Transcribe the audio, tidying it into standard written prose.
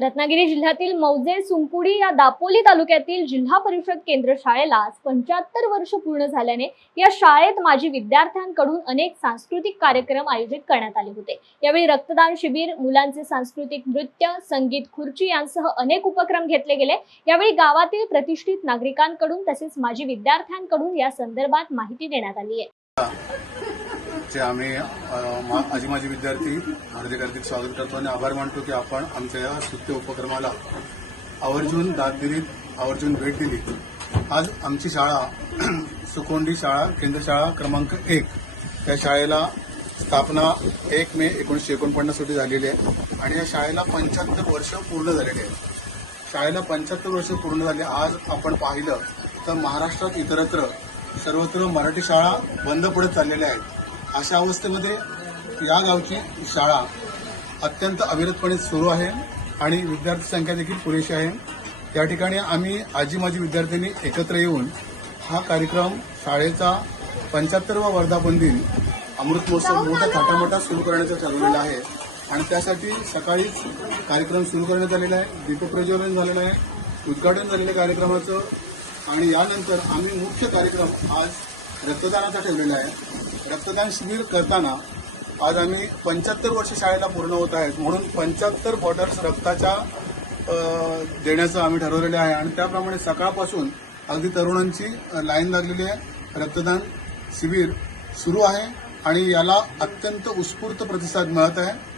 रत्नागिरी जिल्ह्यातील मौजे सुंकुडी या दापोली तालुक्यातील जिल्हा परिषद केंद्र शाळेला आज 75 वर्ष पूर्ण झाल्याने या शाळेत माजी विद्यार्थ्यांकडून अनेक सांस्कृतिक कार्यक्रम आयोजित करण्यात आले होते। यावेळी रक्तदान शिबिर, मुलांचे सांस्कृतिक नृत्य, संगीत खुर्ची यांसह अनेक उपक्रम घेतले गेले। यावेळी गावातील प्रतिष्ठित नागरिकांकडून तसेच माजी विद्यार्थ्यांकडून या संदर्भात माहिती देण्यात आली आहे। जे आम्ही माजी विद्यार्थी हार्दिक स्वागत करतो आणि आभार मानतो की आपण आमच्या या स्तुत्य उपक्रमाला आवर्जून दाद दिली, आवर्जून भेट दिली। आज आमची शाळा सुकोंडी शाळा केंद्र शाळा क्रमांक 1 त्या शाळेला स्थापना 1 मे 1949 रोजी झालेली आहे आणि या शाळेला 75 वर्ष पूर्ण झालेली आहे। शाळेला 75 वर्ष पूर्ण झाली। आज आपण पाहिलं तर महाराष्ट्रात इतरत्र सर्वत्र मराठी शाळा बंद पडत चाललेल्या आहेत। अशा अवस्थेमध्ये या गावची शाळा अत्यंत अविरतपणे सुरू आहे आणि विद्यार्थी संख्या देखील पुरेशी आहे। या ठिकाणी आम्ही माजी विद्यार्थ्यांनी एकत्र येऊन हा कार्यक्रम शाळेचा 75वा वर्धापन दिन अमृत महोत्सव मोठ्या थाटामाटात सुरू करण्याचा ठरवलेला आहे आणि त्यासाठी सकाळीच कार्यक्रम सुरू करण्यात आलेला आहे। दीपप्रज्वलन झालेलं आहे, उद्घाटन झालेल्या कार्यक्रमाचं आणि यानंतर आम्ही मुख्य कार्यक्रम आज रक्तदानाचा ठेवलेला आहे। रक्तदान शिबिर करताना आज आम्ही 75 वर्ष शाळेला पूर्ण होत आहेत म्हणून 75 बॉटल्स रक्ताच्या देण्याचं आम्ही ठरवलेलं आहे आणि त्याप्रमाणे सकाळपासून अगदी तरुणांची लाईन लागलेली आहे। रक्तदान शिबिर सुरू आहे आणि याला अत्यंत उत्स्फूर्त प्रतिसाद मिळत आहे।